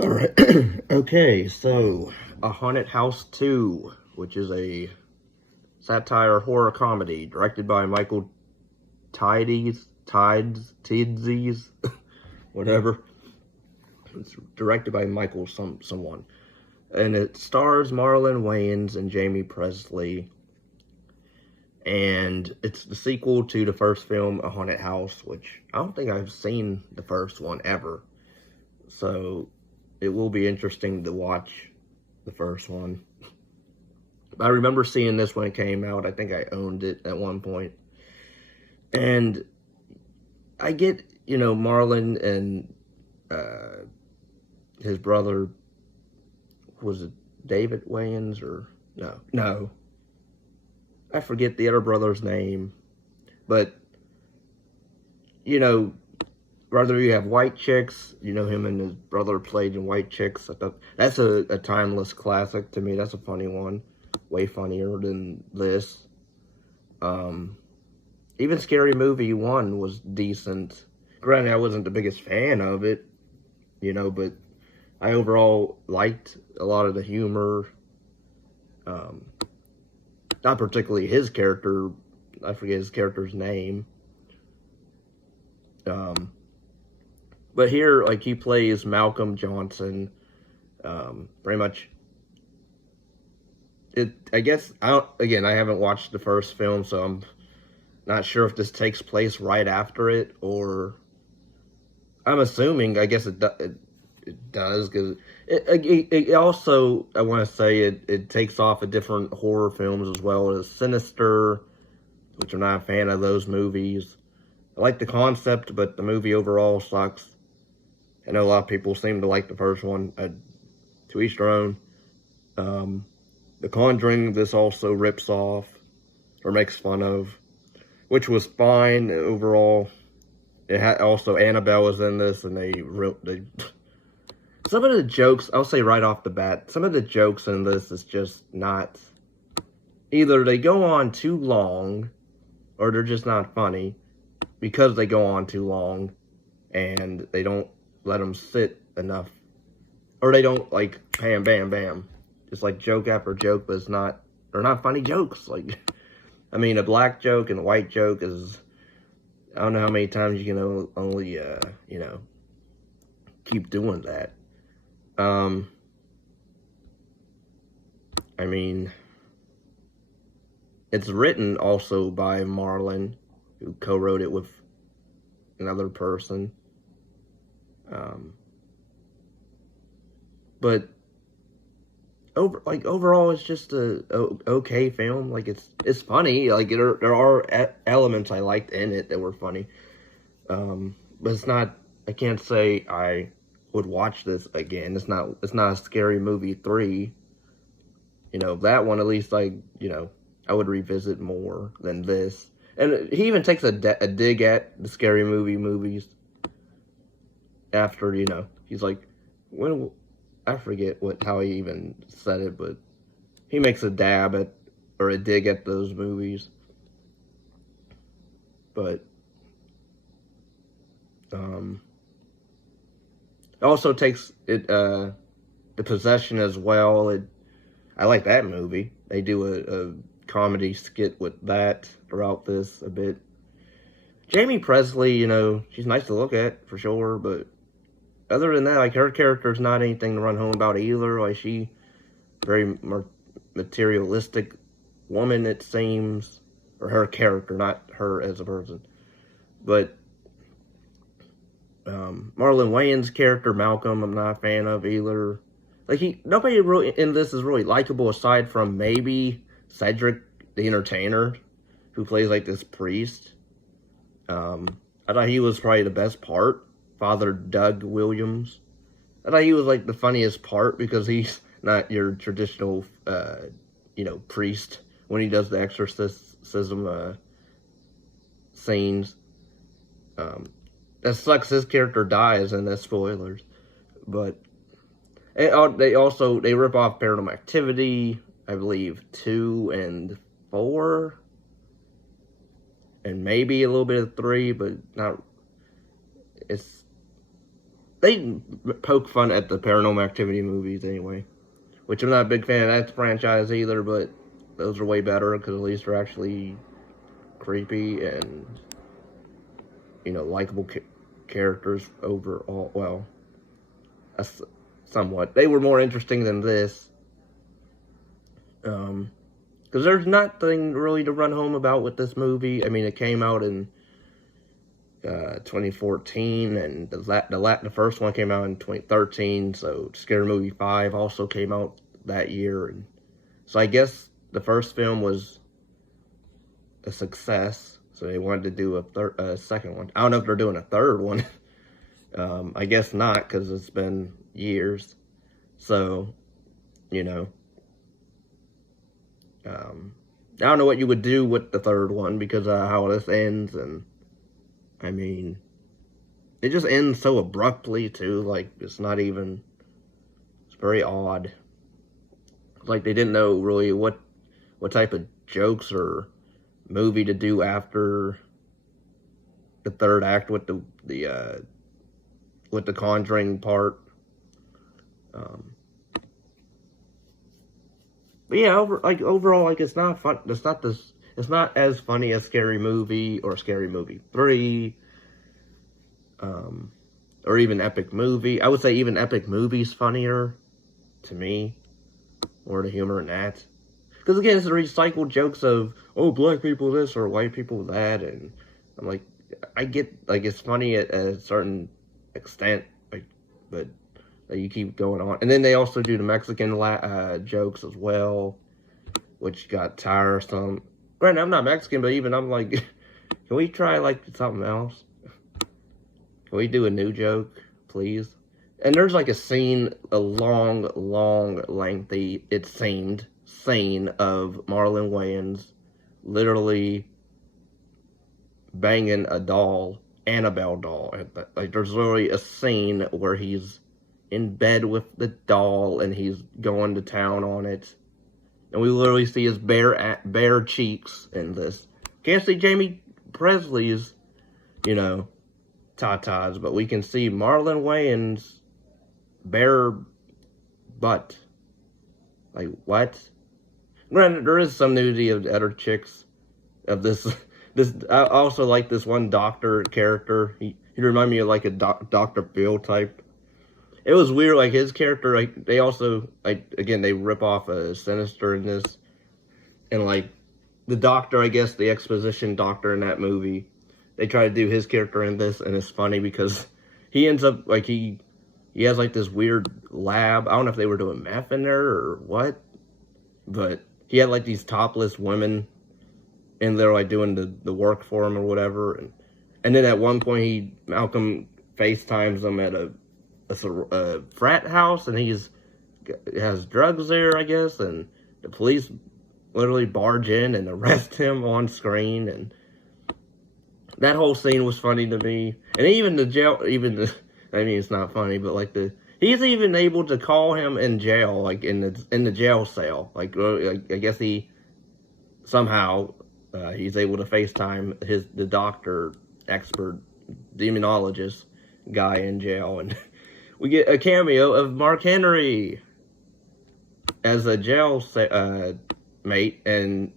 Alright, okay, so A Haunted House 2, which is a satire horror comedy directed by Michael Tiddes, whatever. It's directed by Michael someone. And it stars Marlon Wayans and Jamie Presley. And it's the sequel to the first film, A Haunted House, which I don't think I've seen the first one ever. So it will be interesting to watch the first one. I remember seeing this when it came out. I think I owned it at one point. And I get, Marlon and his brother, was it David Wayans or no. I forget the other brother's name. But, whether you have White Chicks, him and his brother played in White Chicks. I thought that's a timeless classic to me. That's a funny one. Way funnier than this. Even Scary Movie 1 was decent. Granted, I wasn't the biggest fan of it, but I overall liked a lot of the humor. Not particularly his character. I forget his character's name. But here, he plays Malcolm Johnson. Pretty much. I guess, I haven't watched the first film, so I'm not sure if this takes place right after it, or I'm assuming, I guess it does, because it also, I want to say, it takes off of different horror films as well as Sinister, which I'm not a fan of those movies. I like the concept, but the movie overall sucks. I know a lot of people seem to like the first one. To each their own. The Conjuring, this also rips off, or makes fun of, which was fine overall. It had also Annabelle was in this, and they some of the jokes, I'll say right off the bat, some of the jokes in this is just not, either they go on too long, or they're just not funny, because they go on too long, and they don't let them sit enough, or they don't, bam, bam, bam, just joke after joke, but they're not funny jokes, a black joke and a white joke is, I don't know how many times you can only, keep doing that. It's written also by Marlon, who co-wrote it with another person. But overall, it's just a okay film. It's funny. There are elements I liked in it that were funny. But it's not. I can't say I would watch this again. It's not a Scary Movie 3. That one at least I would revisit more than this. And he even takes a dig at the Scary Movie movies. After, he's like, when, I forget how he even said it, but he makes a dab at, or a dig at those movies. But, it also takes it, The Possession as well. I like that movie. They do a comedy skit with that throughout this a bit. Jamie Presley, she's nice to look at, for sure, but other than that, her character's not anything to run home about either. She, very materialistic woman, it seems. Or her character, not her as a person. But, Marlon Wayans' character, Malcolm, I'm not a fan of either. Nobody really in this is really likable aside from maybe Cedric, the entertainer, who plays, this priest. I thought he was probably the best part. Father Doug Williams. I thought he was, the funniest part because he's not your traditional, priest when he does the exorcism scenes. That sucks. His character dies, and that's spoilers. But they rip off Paranormal Activity, I believe 2 and 4, and maybe a little bit of 3, but not. they poke fun at the Paranormal Activity movies anyway, which I'm not a big fan of that franchise either, but those are way better because at least they're actually creepy and, likable characters overall. Well, somewhat. They were more interesting than this. Because there's nothing really to run home about with this movie. I mean, it came out in 2014, and the first one came out in 2013, so Scary Movie 5 also came out that year. And so I guess the first film was a success, so they wanted to do a second one. I don't know if they're doing a third one. I guess not, because it's been years. So, I don't know what you would do with the third one because of how this ends, and I mean, it just ends so abruptly too. Like, it's very odd. Like, they didn't know really what type of jokes or movie to do after the third act with the Conjuring part. But yeah, overall, it's not fun. It's not as funny as Scary Movie or Scary Movie 3, or even Epic Movie. I would say even Epic Movie's funnier to me, or the humor in that. Because again, it's the recycled jokes of, oh, black people this or white people that, and I'm like, I get, it's funny at a certain extent, but you keep going on. And then they also do the Mexican jokes as well, which got tiresome. Granted, I'm not Mexican, but even I'm like, can we try, something else? Can we do a new joke, please? And there's, a scene, a long, lengthy, it seemed, scene of Marlon Wayans literally banging a doll, Annabelle doll. There's literally a scene where he's in bed with the doll and he's going to town on it, and we literally see his bare cheeks in this. Can't see Jamie Presley's tatas, but we can see Marlon Wayans' bare butt. Like, what? Granted, there is some nudity of the other chicks of this. I also like this one doctor character. He reminded me of a Dr. Bill type. It was weird, his character, they also, again, they rip off a Sinister in this, and, the doctor, I guess, the exposition doctor in that movie, they try to do his character in this, and it's funny because he ends up, he has, this weird lab. I don't know if they were doing meth in there or what, but he had, these topless women in there, doing the work for him or whatever, and then at one point, Malcolm FaceTimes them at a frat house, and he has drugs there, I guess, and the police literally barge in and arrest him on screen, and that whole scene was funny to me. And even the jail, I mean, it's not funny, but he's even able to call him in jail, in the jail cell. I guess he somehow he's able to FaceTime the doctor, expert demonologist guy in jail, and we get a cameo of Mark Henry as a jail mate and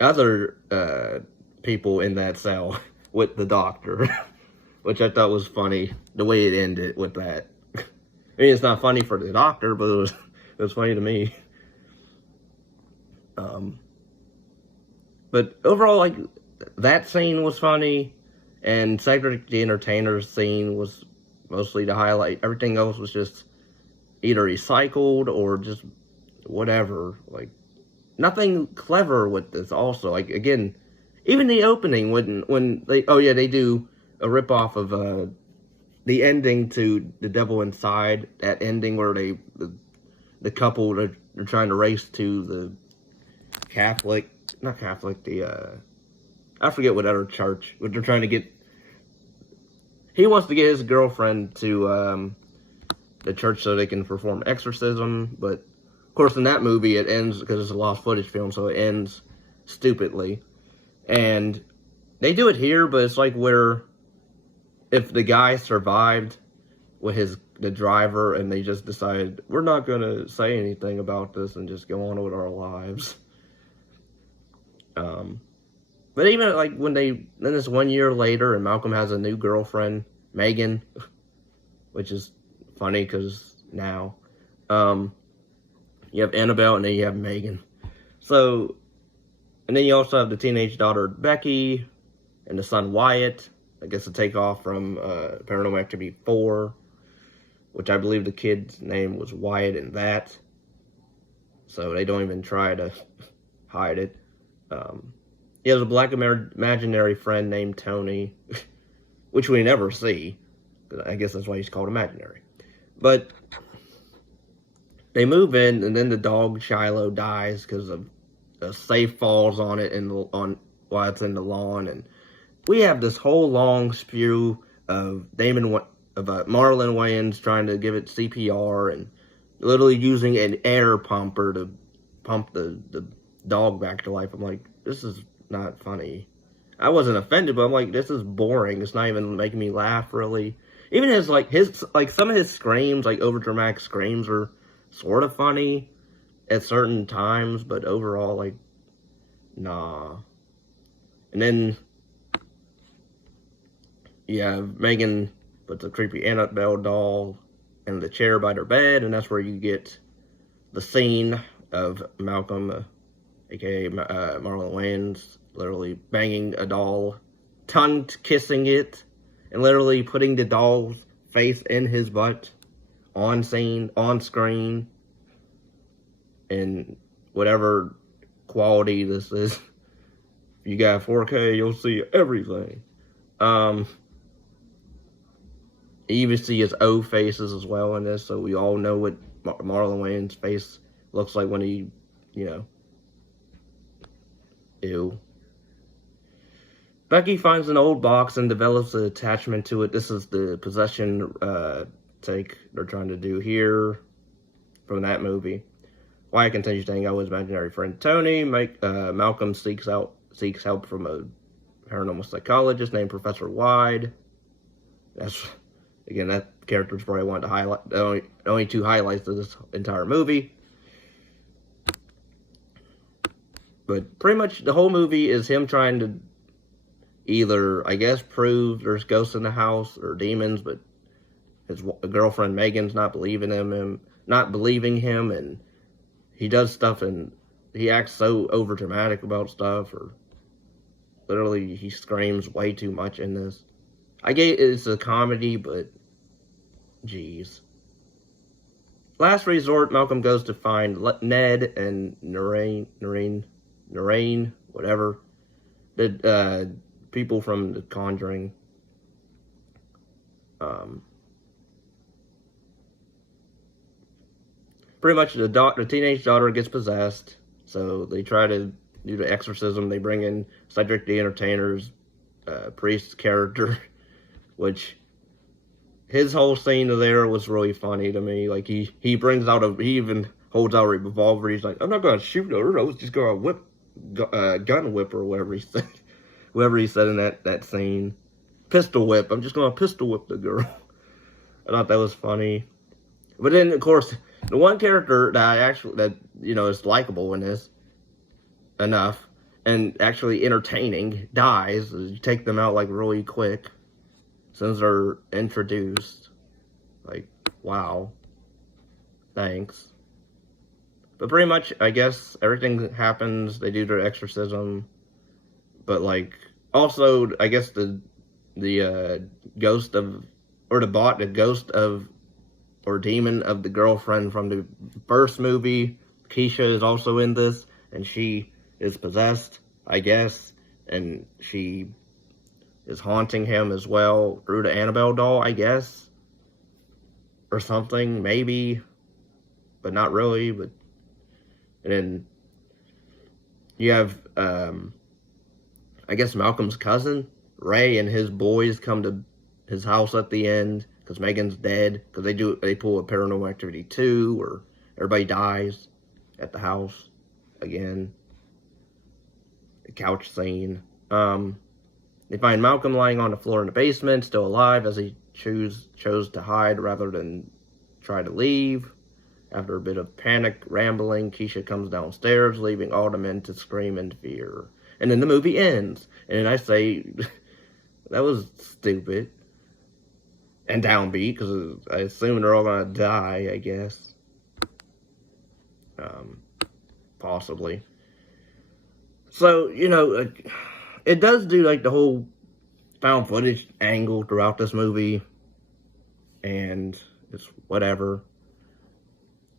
other people in that cell with the doctor, which I thought was funny, the way it ended with that. I mean, it's not funny for the doctor, but it was funny to me. But overall, that scene was funny, and Cedric the Entertainer's scene was mostly the highlight. Everything else was just either recycled or just whatever. Nothing clever with this also. Again, even the opening when they do a ripoff of the ending to The Devil Inside. That ending where the couple, they're trying to race to the I forget what other church, but they're trying to get, he wants to get his girlfriend to the church so they can perform exorcism, but of course in that movie it ends, because it's a lost footage film, so it ends stupidly. And they do it here, but it's where if the guy survived, with the driver, and they just decided we're not gonna say anything about this and just go on with our lives. But even like then it's 1 year later, and Malcolm has a new girlfriend, Megan, which is funny because now, you have Annabelle and then you have Megan. So, and then you also have the teenage daughter Becky and the son Wyatt. I guess to take off from Paranormal Activity 4, which I believe the kid's name was Wyatt in that. So they don't even try to hide it. He has a black imaginary friend named Tony, which we never see. I guess that's why he's called imaginary. But they move in, and then the dog Shiloh dies because a safe falls on it while it's in the lawn, and we have this whole long spew of Marlon Wayans trying to give it CPR and literally using an air pumper to pump the dog back to life. I'm like, this is not funny. I wasn't offended, but I'm like, this is boring. It's not even making me laugh, really. Even some of his screams, like over dramatic screams, are sort of funny at certain times, but overall, like, nah. And then, yeah, Megan puts a creepy Annabelle doll in the chair by their bed, and that's where you get the scene of Malcolm, aka Marlon Wayans, literally banging a doll, tongue-kissing it, and literally putting the doll's face in his butt on screen, in whatever quality this is. If you got 4K, you'll see everything. You even see his O faces as well in this, so we all know what Marlon Wayans' face looks like when he, ew. Becky finds an old box and develops an attachment to it. This is the possession take they're trying to do here from that movie. Wyatt continues to hang out with his imaginary friend Tony. Malcolm seeks help from a paranormal psychologist named Professor Wyde. That character's probably I wanted to highlight. The only two highlights of this entire movie. But pretty much the whole movie is him trying to either, I guess, prove there's ghosts in the house or demons, but his girlfriend Megan's not believing him, and he does stuff and he acts so over dramatic about stuff, or literally he screams way too much in this. I get it's a comedy, but geez. Last resort, Malcolm goes to find Ned and Noreen, whatever, the people from The Conjuring. Pretty much the teenage daughter gets possessed, so they try to do the exorcism. They bring in Cedric the Entertainer's priest character, which his whole scene there was really funny to me. Like he even holds out a revolver. He's like, I'm not gonna shoot her. I was just gonna gun whip her, whatever he said. Whoever he said in that scene. Pistol whip. I'm just gonna pistol whip the girl. I thought that was funny. But then, of course, the one character that is likable in this enough and actually entertaining dies. You take them out like really quick since they're introduced. Like, wow. Thanks. But pretty much, I guess, everything happens. They do their exorcism. But, like, also, I guess the ghost of, or the ghost of, or demon of the girlfriend from the first movie, Keisha, is also in this. And she is possessed, I guess. And she is haunting him as well through the Annabelle doll, I guess. Or something, maybe. But not really. And then you have, I guess, Malcolm's cousin, Ray, and his boys come to his house at the end because Megan's dead. Because they pull a Paranormal Activity 2 where everybody dies at the house again. The couch scene. They find Malcolm lying on the floor in the basement, still alive, as he chose to hide rather than try to leave. After a bit of panic rambling, Keisha comes downstairs, leaving all the men to scream in fear. And then the movie ends. And then I say, that was stupid. And downbeat, because I assume they're all going to die, I guess. Possibly. So, you know, it does do, like, the whole found footage angle throughout this movie. And it's whatever.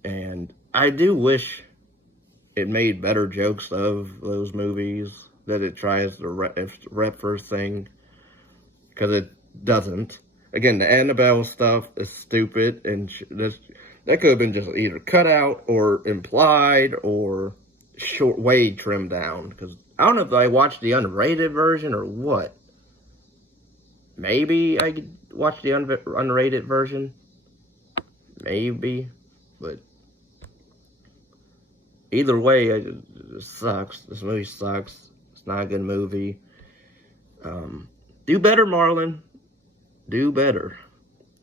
And I do wish it made better jokes of those movies, that it tries the refer thing, because it doesn't. Again, the Annabelle stuff is stupid, and that could have been just either cut out or implied or way trimmed down. Because I don't know if I watched the unrated version or what. Maybe I could watch the unrated version. Maybe, but either way, it sucks. This movie sucks. It's not a good movie. Do better, Marlon. Do better.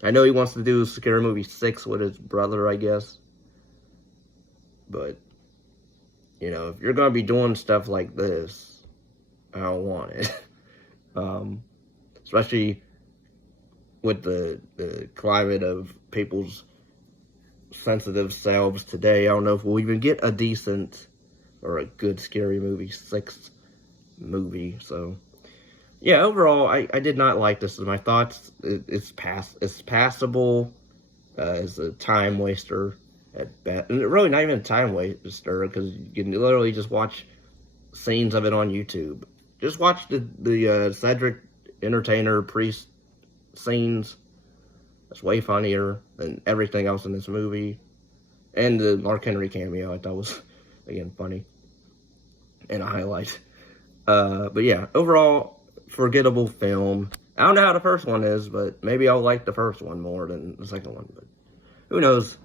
I know he wants to do Scary Movie 6 with his brother, I guess. But, you know, if you're going to be doing stuff like this, I don't want it. Especially with the climate of people's sensitive selves today. I don't know if we'll even get a decent or a good Scary Movie 6 movie. So, yeah, overall, I did not like this. My thoughts, it's passable. It's a time waster at best. And really not even a time waster, because you can literally just watch scenes of it on YouTube. Just watch the Cedric Entertainer priest scenes. That's way funnier than everything else in this movie. And the Mark Henry cameo, I thought was, again, funny. And a highlight. But yeah, overall, forgettable film. I don't know how the first one is, but maybe I'll like the first one more than the second one. But who knows?